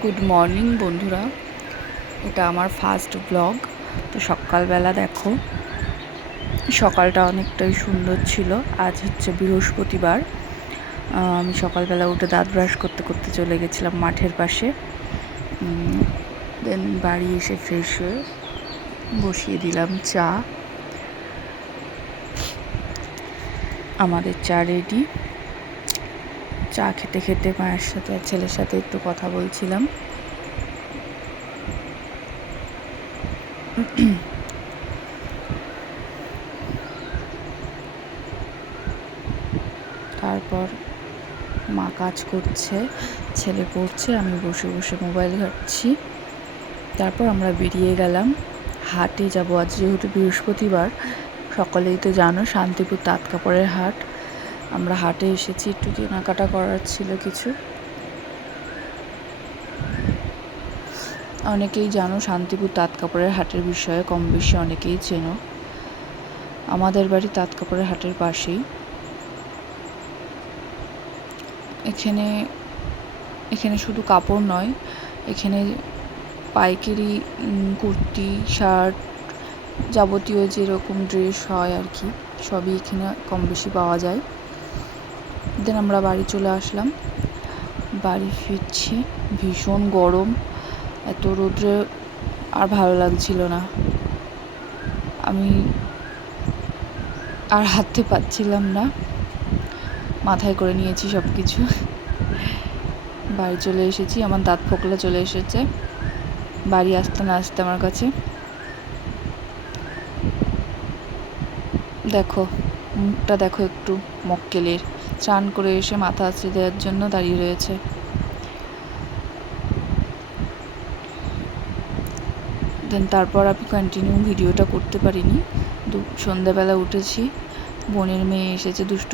Good morning বন্ধুরা, এটা আমার ফার্স্ট ব্লগ। তো সকালবেলা দেখো, সকালটা অনেকটাই সুন্দর ছিল। আজ হচ্ছে বৃহস্পতিবার। আমি সকালবেলা উঠে দাঁত ব্রাশ করতে করতে চলে গেছিলাম মাঠের পাশে। দেন বাড়ি এসে ফ্রেশ হয়ে বসিয়ে দিলাম চা। আমাদের চা রেডি। চা খেতে খেতে মায়ের সাথে আর ছেলের সাথে একটু কথা বলছিলাম। তারপর মা কাজ করছে, ছেলে পড়ছে, আমি বসে বসে মোবাইল ঘাঁটছি। তারপর আমরা বেরিয়ে গেলাম হাটে যাব। আজ যেহেতু বৃহস্পতিবার, সকলেই তো জানো শান্তিপুর তাঁত কাপড়ের হাট। আমরা হাটে এসেছি, একটু কেনাকাটা করার ছিল কিছু। অনেকেই জানো শান্তিপুর তাঁত কাপড়ের হাটের বিষয়ে, কম বেশি অনেকেই চেনো। আমাদের বাড়ি তাঁত কাপড়ের হাটের পাশেই। এখানে শুধু কাপড় নয়, এখানে পাইকারি কুর্তি, শার্ট, যাবতীয় যেরকম ড্রেস হয় আর কি, সবই এখানে কম বেশি পাওয়া যায়। দেন আমরা বাড়ি চলে আসলাম। বাড়ি ফিরছি, ভীষণ গরম, এত রোদ্রে আর ভালো লাগছিল না। আমি আর হাঁটতে পারছিলাম না, মাথায় করে নিয়েছি সব কিছু। বাড়ি চলে এসেছি, আমার দাঁত ফোকলা চলে এসেছে বাড়ি আসতে না আসতে আমার কাছে। দেখো মুখটা দেখো একটু মক্কেলের, স্নান করে এসে মাথা আছড়ে দেওয়ার জন্য দাঁড়িয়ে রয়েছে। দেন তারপর আমি কন্টিনিউ ভিডিওটা করতে পারিনি। সন্ধ্যাবেলা উঠেছি, বোনের মেয়ে এসেছে দুষ্টু